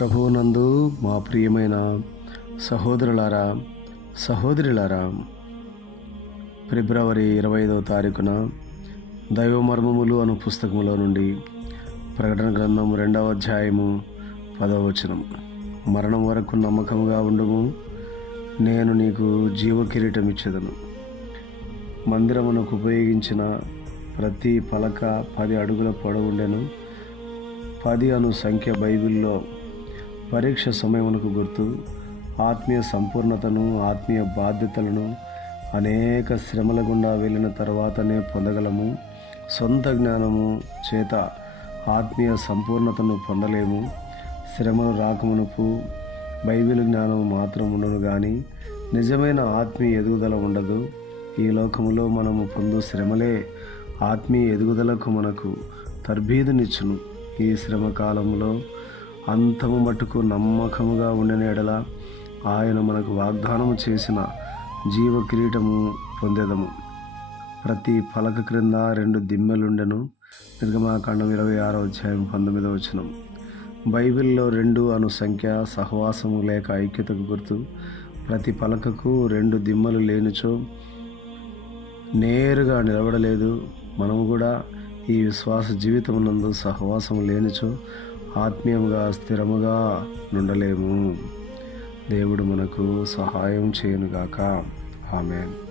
ప్రభువునందు మా ప్రియమైన సహోదరులారా సహోదరులారా ఫిబ్రవరి ఇరవై ఐదవ తారీఖున దైవ మర్మములు అను పుస్తకములో నుండి ప్రకటన గ్రంథం రెండవ అధ్యాయము పదవ వచనం మరణం వరకు నమ్మకముగా ఉండము నేను నీకు జీవ కిరీటం ఇచ్చేదను మందిరమునకు ఉపయోగించిన ప్రతి పలక పది అడుగుల పొడవుండెను పది అను సంఖ్య బైబిల్లో పరీక్ష సమయమునకు గుర్తు ఆత్మీయ సంపూర్ణతను ఆత్మీయ బాధ్యతలను అనేక శ్రమల గుండా వెళ్ళిన తర్వాతనే పొందగలము. సొంత జ్ఞానము చేత ఆత్మీయ సంపూర్ణతను పొందలేము. శ్రమలు రాకమునుపు బైబిల్ జ్ఞానం మాత్రం ఉండను కానీ నిజమైన ఆత్మీయ ఎదుగుదల ఉండదు. ఈ లోకములో మనము పొందు శ్రమలే ఆత్మీయ ఎదుగుదలకు మనకు తర్బీదునిచ్చును. ఈ శ్రమ కాలంలో అంతము మట్టుకు నమ్మకముగా ఉండిన ఎడల ఆయన మనకు వాగ్దానము చేసిన జీవ కిరీటము పొందేదము. ప్రతి పలక క్రింద రెండు దిమ్మెలుండెను. నిర్గమాకాండం ఇరవై ఆరో అధ్యాయం పంతొమ్మిదవ వచనం. బైబిల్లో రెండు అను సంఖ్య సహవాసము లేక ఐక్యతకు గుర్తు. ప్రతి పలకకు రెండు దిమ్మలు లేనిచో నేరుగా నిలబడలేదు. మనము కూడా ఈ విశ్వాస జీవితమునందు సహవాసం లేనిచో ఆత్మీయంగా స్థిరముగా నుండలేము. దేవుడు మనకు సహాయం చేయనుగాక. ఆమెన్.